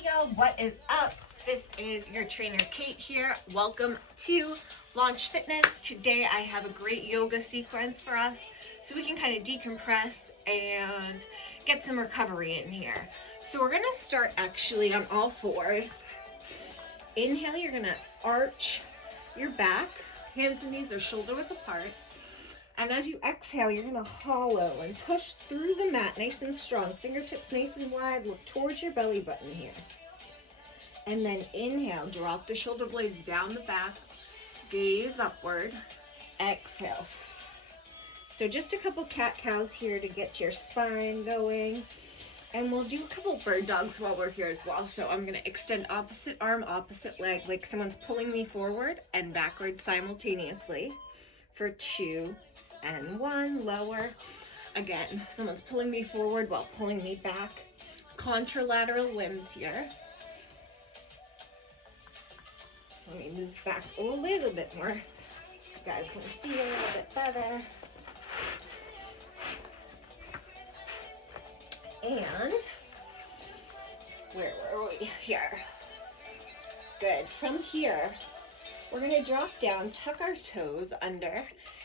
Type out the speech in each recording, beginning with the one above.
Hey y'all, what is up? This is your trainer Kate here. Welcome to Launch Fitness. Today I have a great yoga sequence for us so we can kind of decompress and get some recovery in here. So we're going to start actually on all fours. Inhale, you're going to arch your back. Hands and knees are shoulder width apart. And as you exhale, you're going to hollow and push through the mat nice and strong. Fingertips nice and wide. Look towards your belly button here. And then inhale, drop the shoulder blades down the back. Gaze upward. Exhale. So just a couple cat-cows here to get your spine going. And we'll do a couple bird dogs while we're here as well. So I'm going to extend opposite arm, opposite leg, like someone's pulling me forward and backward simultaneously for 2 and 1. Lower. Again, someone's pulling me forward while pulling me back. Contralateral limbs here. Let me move back a little bit more so you guys can see a little bit better. And where were we? Here. Good. From here, we're going to drop down, tuck our toes under.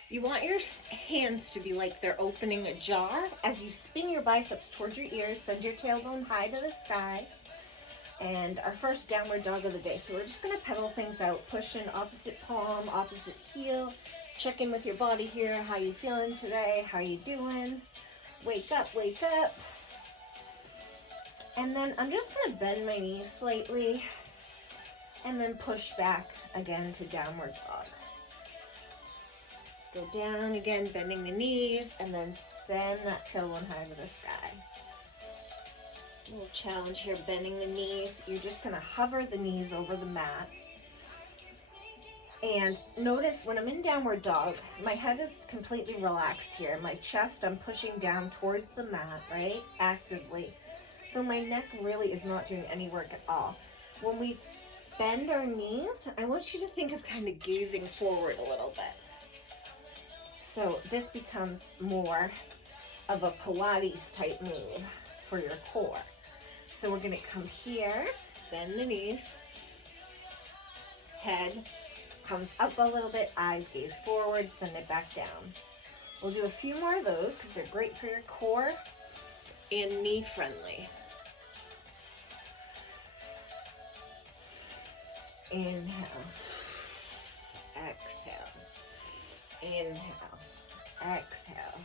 You want your hands to be like they're opening a jar. As you spin your biceps towards your ears, send your tailbone high to the sky. And our first downward dog of the day. So we're just going to pedal things out, push in opposite palm, opposite heel. Check in with your body here. How you feeling today? How you doing? Wake up, wake up. And then I'm just going to bend my knees slightly and then push back again to downward dog. Let's go down again, bending the knees, and then send that tailbone high to the sky. A little challenge here, bending the knees. You're just going to hover the knees over the mat. And notice when I'm in downward dog, my head is completely relaxed here. My chest, I'm pushing down towards the mat, right? Actively. So my neck really is not doing any work at all. When we bend our knees, I want you to think of kind of gazing forward a little bit. So this becomes more of a Pilates type move for your core. So we're going to come here, bend the knees, head comes up a little bit, eyes gaze forward, send it back down. We'll do a few more of those because they're great for your core and knee friendly. Inhale, exhale, inhale, exhale.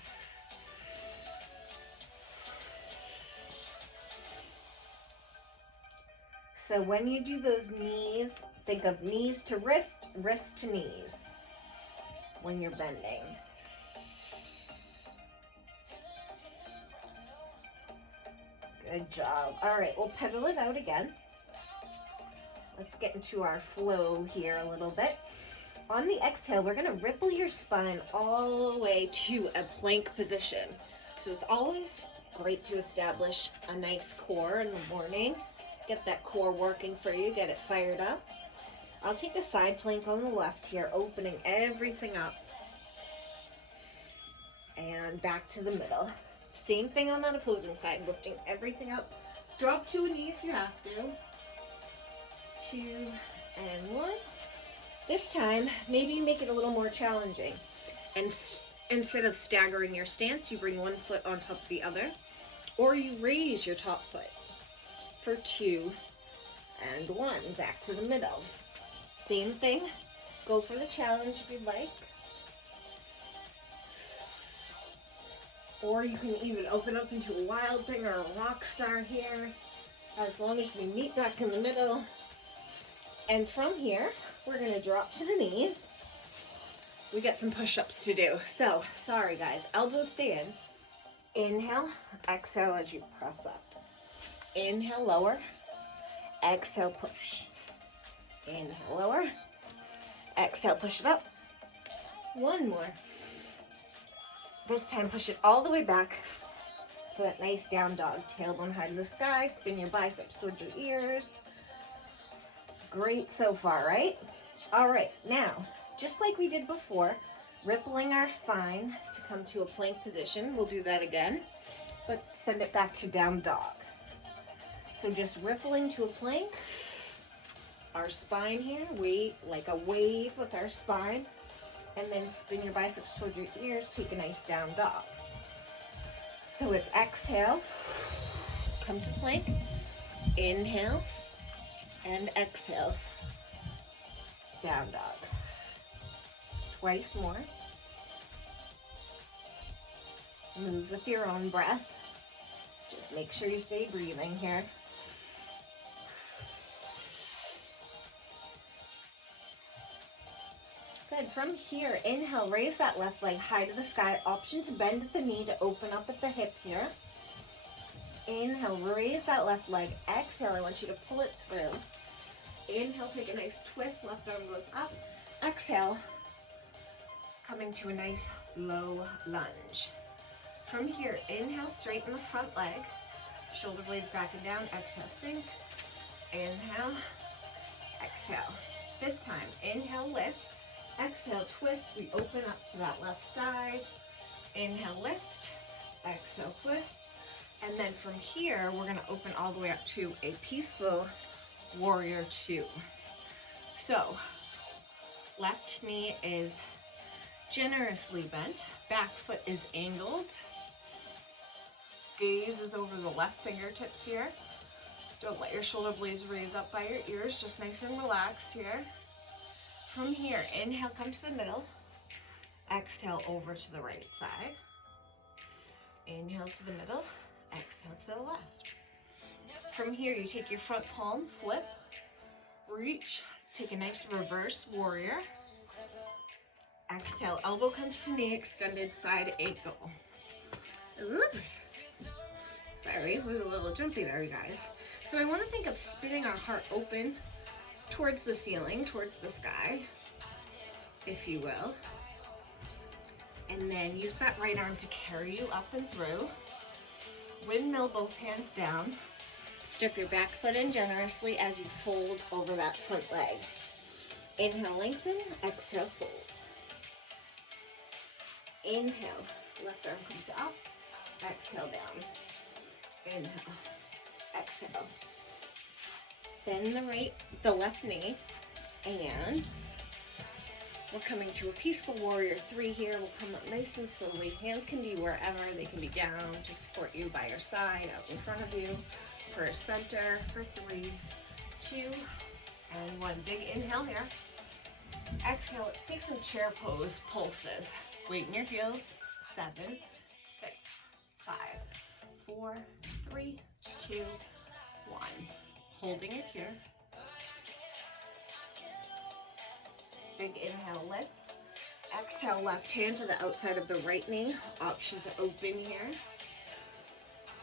So when you do those knees, think of knees to wrist, wrist to knees when you're bending. Good job. All right, we'll pedal it out again. Let's get into our flow here a little bit. On the exhale, we're going to ripple your spine all the way to a plank position. So it's always great to establish a nice core in the morning. Get that core working for you, get it fired up. I'll take a side plank on the left here, opening everything up. And back to the middle. Same thing on that opposing side, lifting everything up. Drop to a knee if you have to. 2 and 1. This time, maybe you make it a little more challenging. And instead of staggering your stance, you bring one foot on top of the other. Or you raise your top foot for 2 and 1. Back to the middle. Same thing. Go for the challenge if you'd like. Or you can even open up into a wild thing or a rock star here. As long as we meet back in the middle. And from here, we're going to drop to the knees. We got some push-ups to do. So, sorry guys, elbows stay in. Inhale, exhale as you press up. Inhale, lower. Exhale, push. Inhale, lower. Exhale, push it up. One more. This time, push it all the way back to that nice down dog. Tailbone high to the sky. Spin your biceps towards your ears. Great so far, right? All right, now, just like we did before, rippling our spine to come to a plank position. We'll do that again, but send it back to down dog. So just rippling to a plank. Our spine here, like a wave with our spine. And then spin your biceps towards your ears, take a nice down dog. So it's exhale, come to plank, inhale, and exhale, down dog. Twice more. Move with your own breath. Just make sure you stay breathing here. Good. From here, inhale, raise that left leg high to the sky. Option to bend at the knee to open up at the hip here. Inhale, raise that left leg. Exhale, I want you to pull it through. Inhale, take a nice twist. Left arm goes up. Exhale, coming to a nice low lunge. From here, inhale, straighten the front leg. Shoulder blades back and down. Exhale, sink. Inhale, exhale. This time, inhale, lift. Exhale, twist. We open up to that left side. Inhale, lift. Exhale, twist. And then from here, we're going to open all the way up to a peaceful warrior two. So, left knee is generously bent. Back foot is angled. Gaze is over the left fingertips here. Don't let your shoulder blades raise up by your ears. Just nice and relaxed here. From here, inhale, come to the middle. Exhale, over to the right side. Inhale to the middle. Exhale to the left. From here, you take your front palm, flip, reach, take a nice reverse warrior. Exhale, elbow comes to knee, extended side ankle. Ooh. Sorry, it was a little jumpy there, you guys. So I want to think of spinning our heart open towards the ceiling, towards the sky, if you will. And then use that right arm to carry you up and through. Windmill both hands down. Step your back foot in generously as you fold over that front leg. Inhale, lengthen. Exhale, fold. Inhale, left arm comes up. Exhale, down. Inhale, exhale. Bend the left knee, and we're coming to a peaceful warrior three here. We'll come up nice and slowly. Hands can be wherever. They can be down to support you by your side, out in front of you. For center, for 3, 2, and 1. Big inhale here. Exhale, let's take some chair pose pulses. Weight in your heels. 7, 6, 5, 4, 3, 2, 1. Holding it here. Big inhale, lift. Exhale, left hand to the outside of the right knee. Option to open here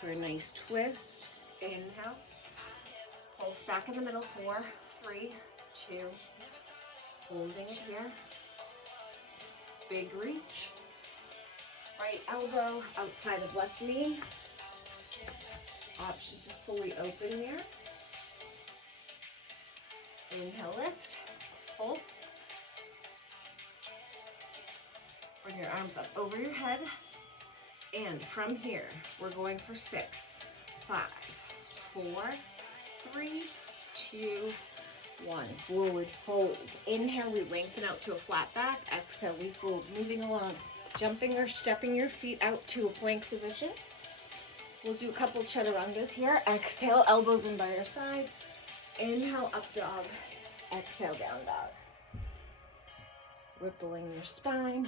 for a nice twist. Inhale. Pulse back in the middle. 4, 3, 2. Holding it here. Big reach. Right elbow outside of left knee. Option to fully open here. Inhale, lift. Pulse. Bring your arms up over your head. And from here, we're going for 6, 5, 4, 3, 2, 1. Forward fold. Inhale, we lengthen out to a flat back. Exhale, we fold. Moving along, jumping or stepping your feet out to a plank position. We'll do a couple chaturangas here. Exhale, elbows in by your side. Inhale, up dog. Exhale, down dog. Rippling your spine.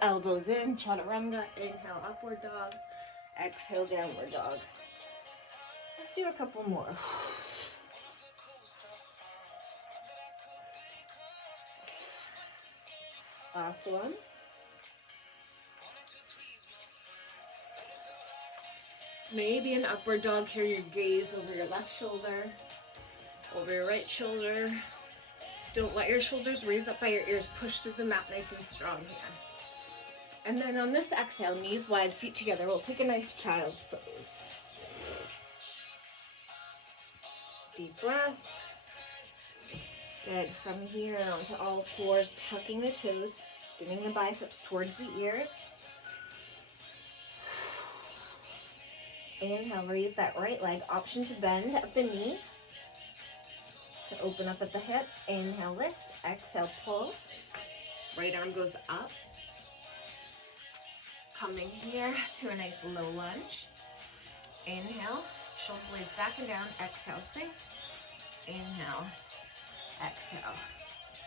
Elbows in, chaturanga. Inhale, upward dog. Exhale, downward dog. Let's do a couple more. Last one. Maybe an upward dog here. Your gaze over your left shoulder, over your right shoulder. Don't let your shoulders raise up by your ears. Push through the mat nice and strong here. And then on this exhale, knees wide, feet together, we'll take a nice child's pose. Deep breath. Good. From here onto all fours, tucking the toes, spinning the biceps towards the ears. Inhale, raise that right leg. Option to bend at the knee, to open up at the hip. Inhale, lift. Exhale, pull. Right arm goes up. Coming here to a nice low lunge. Inhale, shoulder blades back and down. Exhale, sink. Inhale, exhale.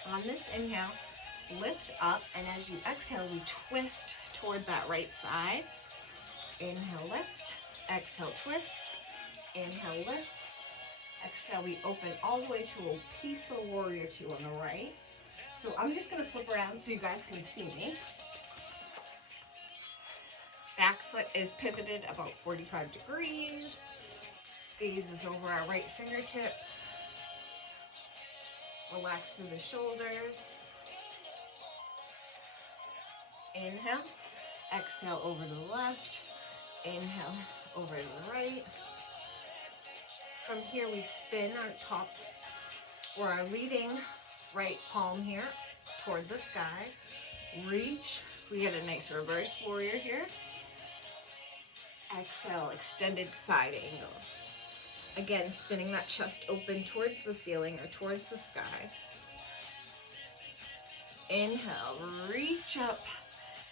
On this inhale, lift up, and as you exhale, we twist toward that right side. Inhale, lift. Exhale, twist. Inhale, lift. Exhale, we open all the way to a peaceful warrior two on the right. So I'm just going to flip around so you guys can see me. Back foot is pivoted about 45 degrees. Gaze is over our right fingertips. Relax through the shoulders. Inhale. Exhale over to the left. Inhale over to the right. From here we spin our top or our leading right palm here toward the sky. Reach. We get a nice reverse warrior here. Exhale, extended side angle. Again, spinning that chest open towards the ceiling or towards the sky. Inhale, reach up.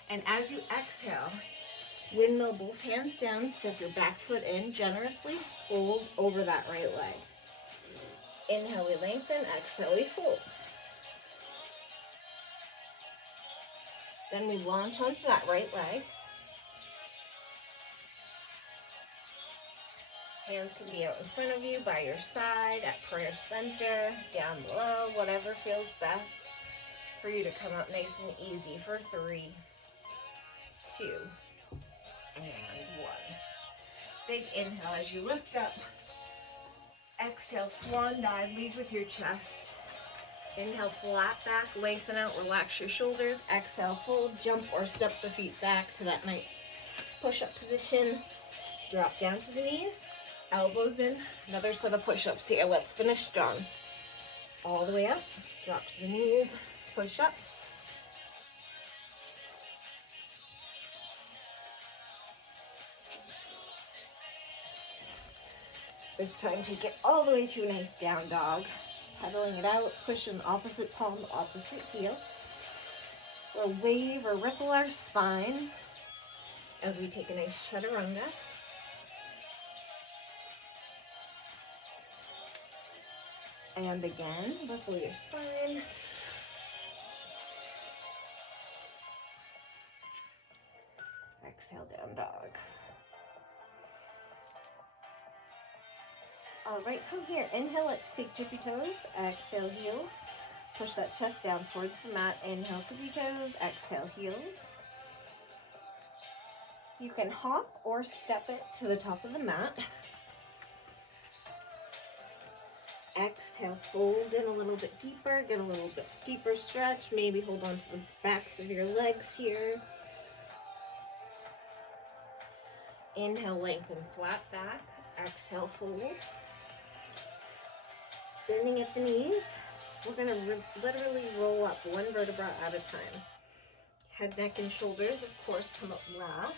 And as you exhale, windmill both hands down, step your back foot in generously, fold over that right leg. Inhale, we lengthen, exhale, we fold. Then we launch onto that right leg. Hands can be out in front of you, by your side, at prayer center, down below, whatever feels best for you to come up nice and easy for 3, 2, and 1. Big inhale as you lift up. Exhale, swan dive, lead with your chest. Inhale, flat back, lengthen out, relax your shoulders. Exhale, fold, jump or step the feet back to that nice push-up position. Drop down to the knees, elbows in, another set of push-ups here. Let's finish strong. All the way up, drop to the knees, push up. This time take it all the way to a nice down dog. Pedaling it out, pushing opposite palm to opposite heel. We'll wave or ripple our spine as we take a nice chaturanga. And again, ripple your spine. Exhale, down dog. All right, from here, inhale, let's take tippy toes. Exhale, heels. Push that chest down towards the mat. Inhale, tippy toes. Exhale, heels. You can hop or step it to the top of the mat. Exhale, fold in a little bit deeper. Get a little bit deeper stretch. Maybe hold on to the backs of your legs here. Inhale, lengthen flat back. Exhale, fold. Bending at the knees, we're going to literally roll up one vertebra at a time. Head, neck, and shoulders, of course, come up last.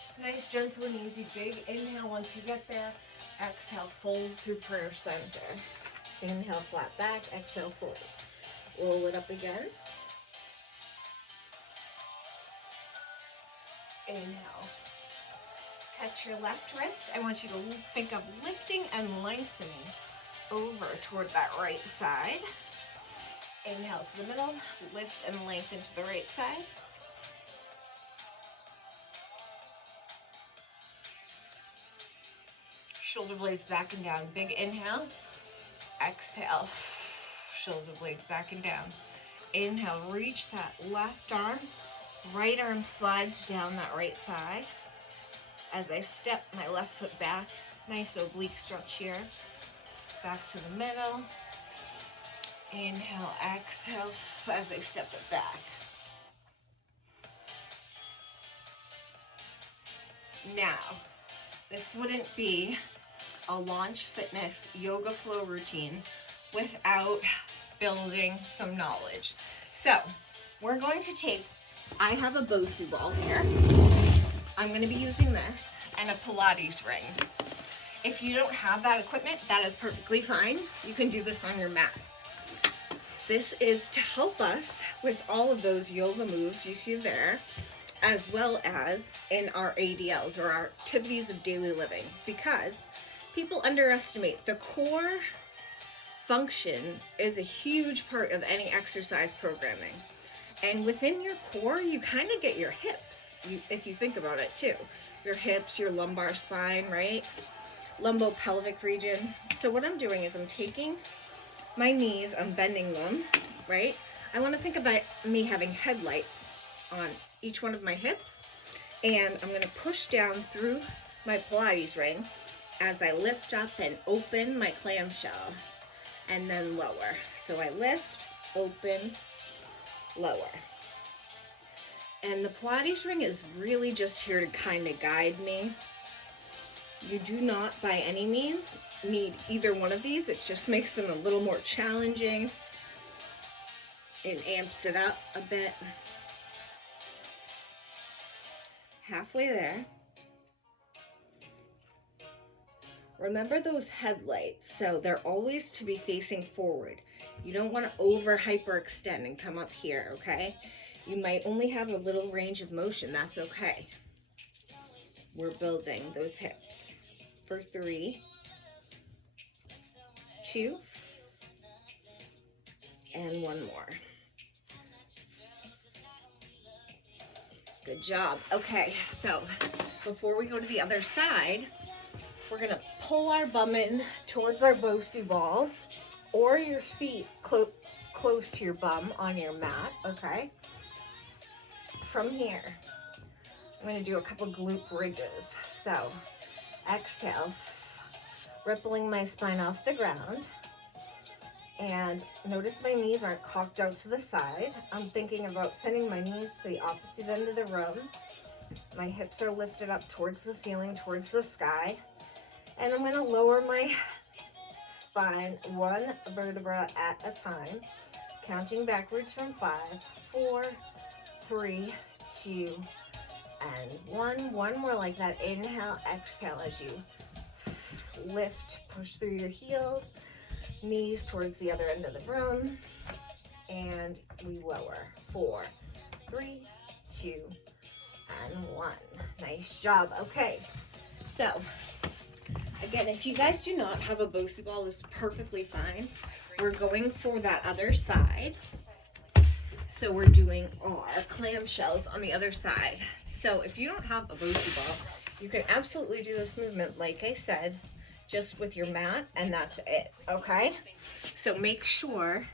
Just nice, gentle, and easy. Big inhale once you get there. Exhale, fold through prayer center. Inhale, flat back. Exhale, fold. Roll it up again. Inhale. Catch your left wrist. I want you to think of lifting and lengthening over toward that right side. Inhale to the middle, lift and lengthen to the right side. Shoulder blades back and down. Big inhale. Exhale. Shoulder blades back and down. Inhale, reach that left arm. Right arm slides down that right thigh. As I step my left foot back, nice oblique stretch here. Back to the middle. Inhale, exhale as I step it back. Now, this wouldn't be a Launch Fitness yoga flow routine without building some knowledge. So, we're going to take, I have a Bosu ball here. I'm going to be using this and a Pilates ring. If you don't have that equipment, that is perfectly fine. You can do this on your mat. This is to help us with all of those yoga moves you see there, as well as in our ADLs, or our activities of daily living, because people underestimate the core function is a huge part of any exercise programming. And within your core, you kind of get your hips, if you think about it too. Your hips, your lumbar spine, right? Lumbopelvic region. So what I'm doing is I'm taking my knees, I'm bending them, right? I want to think about me having headlights on each one of my hips, and I'm going to push down through my Pilates ring as I lift up and open my clamshell, and then lower. So I lift, open, lower. And the Pilates ring is really just here to kind of guide me. You do not by any means need either one of these. It just makes them a little more challenging. It amps it up a bit. Halfway there. Remember those headlights, so they're always to be facing forward. You don't want to over hyperextend and come up here, okay? You might only have a little range of motion. That's okay. We're building those hips for 3, 2, and 1 more. Good job. Okay, so before we go to the other side, we're going to pull our bum in towards our Bosu ball, or your feet close to your bum on your mat, okay? From here, I'm going to do a couple glute bridges. So, exhale, rippling my spine off the ground. And notice my knees aren't cocked out to the side. I'm thinking about sending my knees to the opposite end of the room. My hips are lifted up towards the ceiling, towards the sky. And I'm going to lower my spine 1 vertebra at a time, counting backwards from 5, 4, 3, 2, and 1. One more like that. Inhale, exhale as you lift, push through your heels, knees towards the other end of the room, and we lower. 4, 3, 2, and 1. Nice job. Okay, so again, if you guys do not have a Bosu ball, this is perfectly fine. We're going for that other side. So we're doing our clamshells on the other side. So if you don't have a Bosu ball, you can absolutely do this movement, like I said, just with your mat, and that's it, okay? So make sure,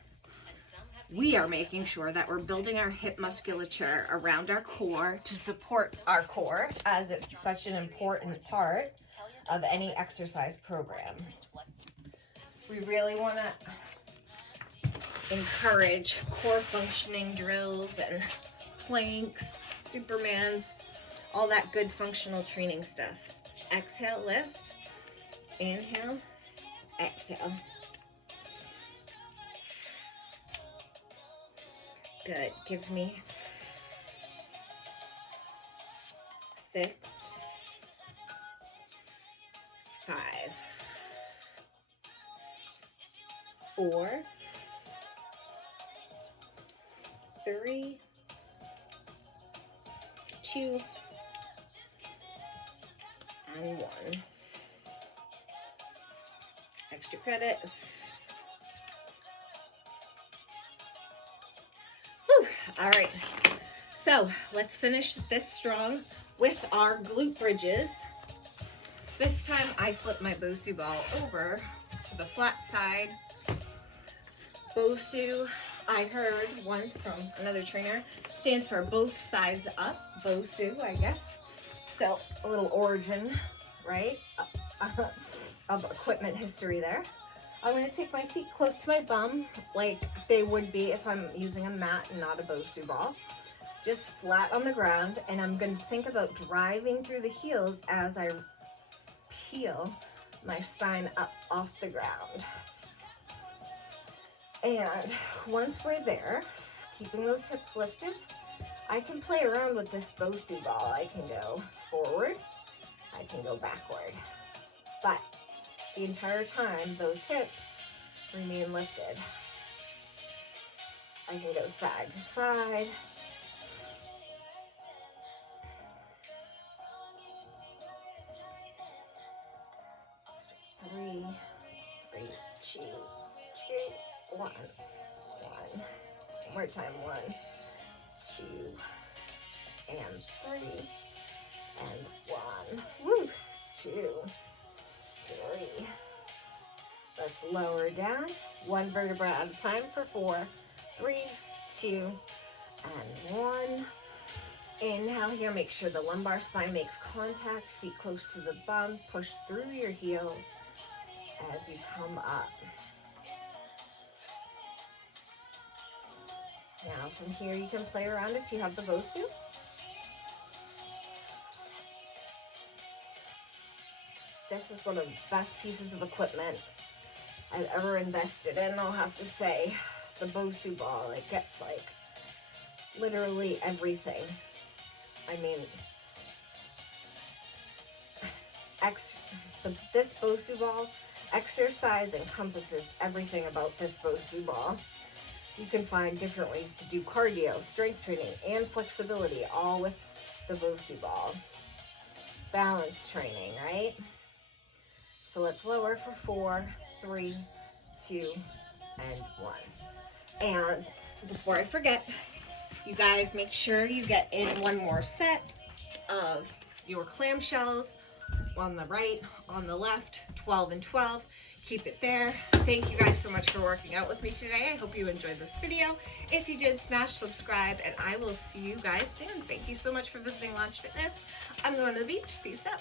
we are making sure that we're building our hip musculature around our core to support our core, as it's such an important part of any exercise program. We really want to encourage core functioning drills and planks, Supermans, all that good functional training stuff. Exhale, lift. Inhale, exhale. Good. Give me 6, 5, 4, 3, 2, and 1. Extra credit. Whew. All right. So let's finish this strong with our glute bridges. This time I flip my Bosu ball over to the flat side. Bosu, I heard once from another trainer, stands for both sides up. Bosu, I guess. So a little origin, right, of equipment history there. I'm going to take my feet close to my bum, like they would be if I'm using a mat and not a Bosu ball. Just flat on the ground, and I'm going to think about driving through the heels as I peel my spine up off the ground. And once we're there, keeping those hips lifted, I can play around with this Bosu ball. I can go forward, I can go backward. But the entire time, those hips remain lifted. I can go side to side. Three, 2, 1. One more time. 1, 2, and 3, and 1. Woo! 2, 3. Let's lower down. 1 vertebra at a time for 4, 3, 2, and 1. Inhale here. Make sure the lumbar spine makes contact. Feet close to the bum. Push through your heels as you come up. Now from here you can play around if you have the Bosu. This is one of the best pieces of equipment I've ever invested in, I'll have to say. The Bosu ball, it gets like literally everything. I mean, this Bosu ball, exercise encompasses everything about this Bosu ball. You can find different ways to do cardio, strength training, and flexibility, all with the Bosu ball. Balance training, right? So let's lower for 4, 3, 2, and 1. And before I forget, you guys make sure you get in one more set of your clamshells on the right, on the left, 12 and 12. Keep it there. Thank you guys so much for working out with me today. I hope you enjoyed this video. If you did, smash subscribe, and I will see you guys soon. Thank you so much for visiting Launch Fitness. I'm going to the beach. Peace out.